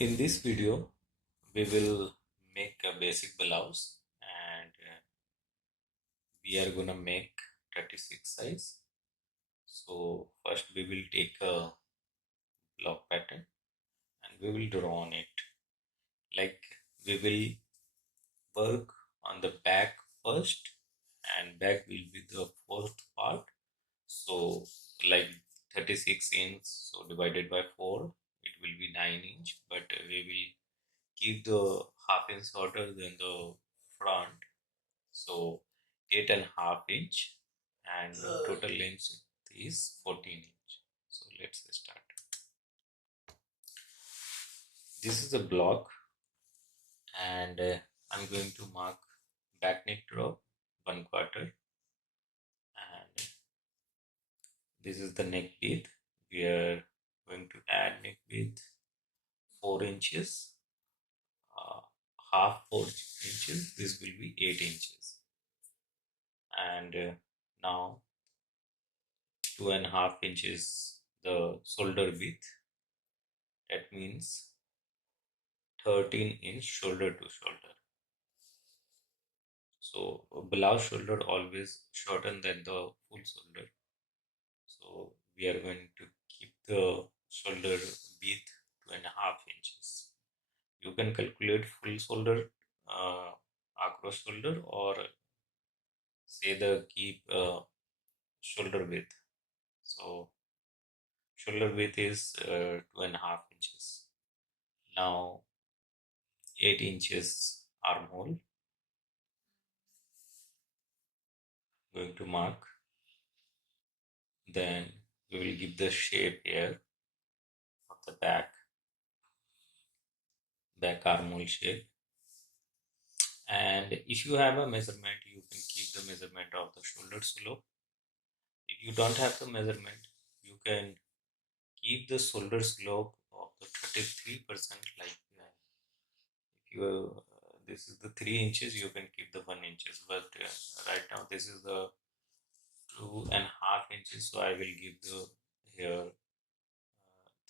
In this video, we will make a basic blouse and we are gonna make 36 size. So first we will take a block pattern and we will draw on it. Like we will work on the back first and back will be the fourth part. So like 36 inch, so divided by 4, it will be 9 inch, but we will keep the half inch shorter than the front. So 8.5 inch and total length is 14 inch. So let's start. This is a block and I'm going to mark back neck drop 1/4 and this is the neck width. We are going to add neck width 4 inches, uh, half 4 inches. This will be 8 inches and now 2.5 inches the shoulder width. That means 13-inch shoulder to shoulder. So blouse shoulder always shorter than the full shoulder. So we are going to keep the shoulder width 2.5 inches. You can calculate full shoulder across shoulder or say the keep shoulder width. So shoulder width is 2.5 inches. Now 8 inches armhole. Going to mark. Then we will give the shape here of the back armhole shape. And if you have a measurement, you can keep the measurement of the shoulder slope. If you don't have the measurement, you can keep the shoulder slope of the 33%. Like if you this is the 3 inches, you can keep the 1 inches. But right now this is the 2.5 inches, so I will give the here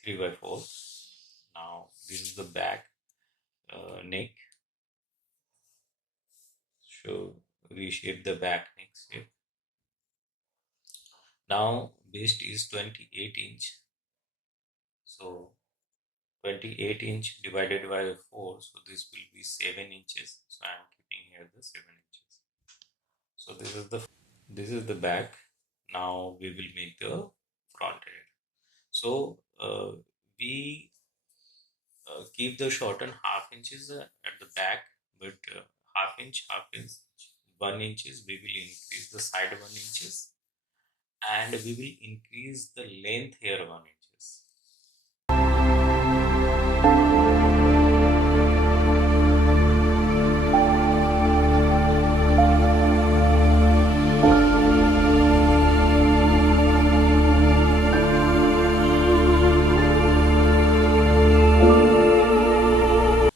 3/4. Now this is the back neck. So reshape the back neck shape. Now waist is 28 inch. So 28 inch divided by 4. So this will be 7 inches. So I am keeping here the 7 inches. So this is the back. Now we will make the front head. So we keep the shorten half inches at the back, but half inch, 1 inches. We will increase the side 1 inches. And we will increase the length here 1 inches.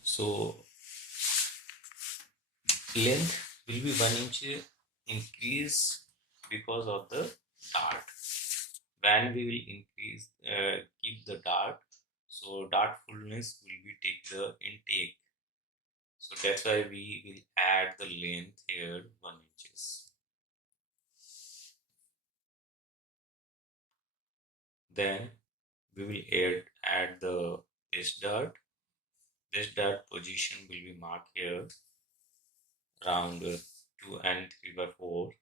So length will be 1 inch increase because of the dart. When we will increase keep the dart, so dart fullness will be take the intake. So that's why we will add the length here 1 inches. Then we will add the base dart. This dart position will be marked here around 2 and 3/4.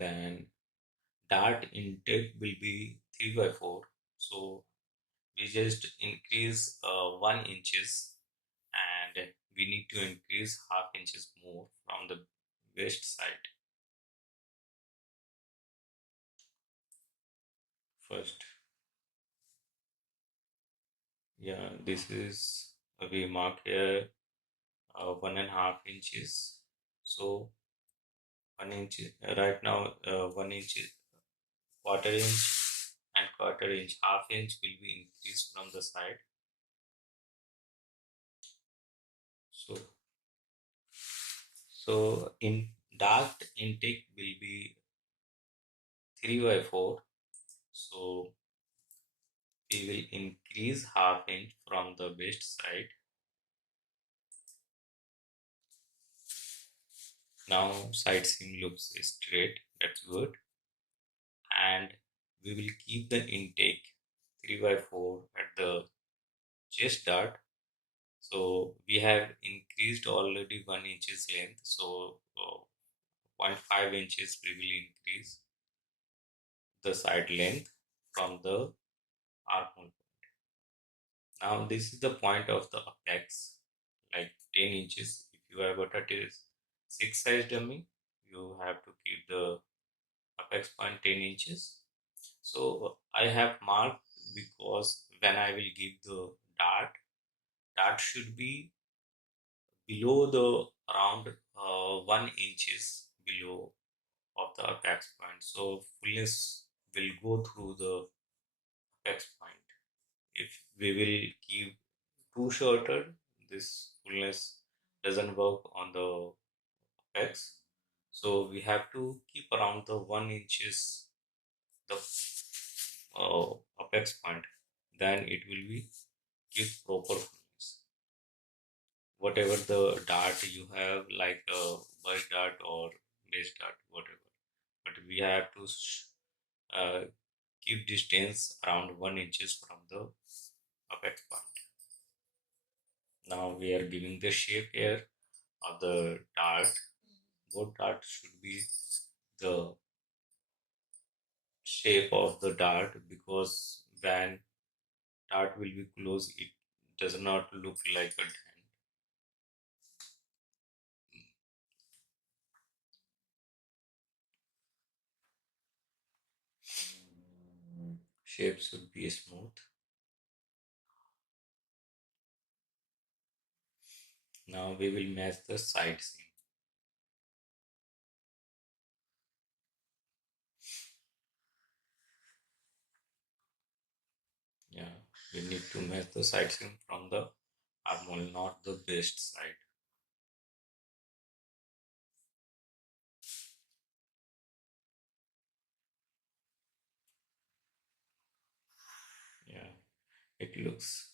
Then dart intake will be 3/4. So we just increase 1 inches and we need to increase half inches more from the waist side. First, yeah, this is we mark here 1.5 inches. So 1 inch right now 1 inch, quarter inch and quarter inch, half inch will be increased from the side. So in dart intake will be 3/4. So we will increase half inch from the waist side. Now side seam looks straight, that's good. And we will keep the intake 3 by 4 at the chest dart. So we have increased already 1 inches length, so 0.5 inches we will increase the side length from the armhole. Now this is the point of the apex, like 10 inches. If you have a 36 size dummy, you have to keep the apex point 10 inches. So I have marked because when I will give the dart, dart should be below the around 1 inches below of the apex point. So fullness will go through the apex point. If we will keep too shorter, this fullness doesn't work on the apex. So we have to keep around the 1 inches the apex point. Then it will be give proper fullness. Whatever the dart you have, like a bush dart or base dart, whatever. But we have to uh, keep distance around 1 inches from the apex point. Now we are giving the shape here of the dart. Both dart should be the shape of the dart, because when dart will be close, it does not look like a dent. Shape should be smooth. Now we will match the side seam. Yeah, we need to match the side seam from the armhole, not the waist side. Yeah, it looks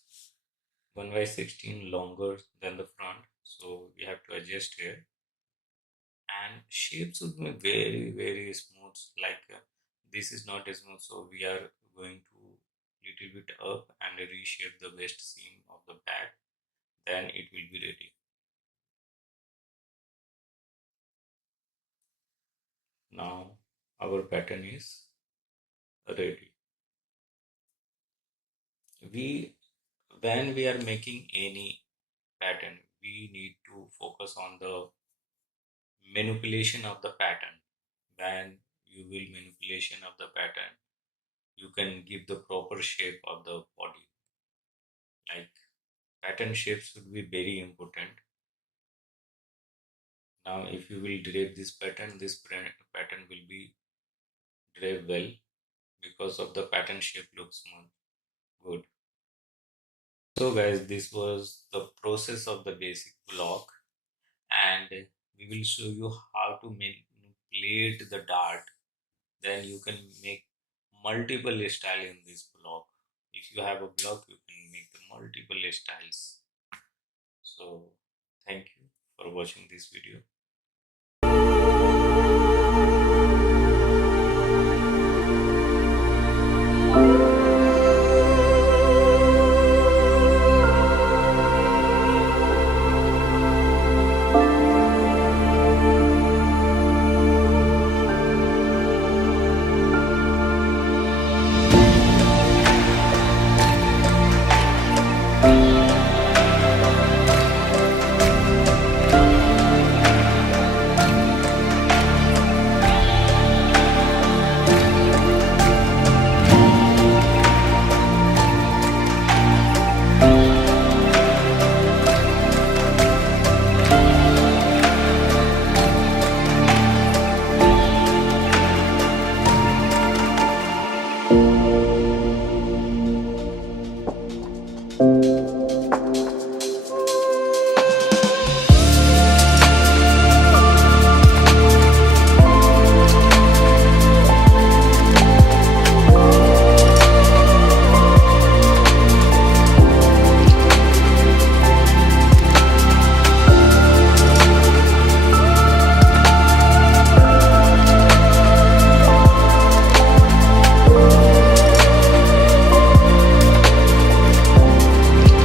1 by 16 longer than the front, so we have to adjust here. And shapes would be very smooth, like this is not smooth, so we are going to little bit up and reshape the waist seam of the back, then it will be ready. Now our pattern is ready. We When we are making any pattern, we need to focus on the manipulation of the pattern. When you will manipulation of the pattern, you can give the proper shape of the body. Like pattern shapes would be very important. Now if you will drape this pattern, this pattern will be draped well, because of the pattern shape looks more good. So guys, this was the process of the basic block, and we will show you how to manipulate the dart. Then you can make multiple style in this block. If you have a block, you can make the multiple styles. So thank you for watching this video.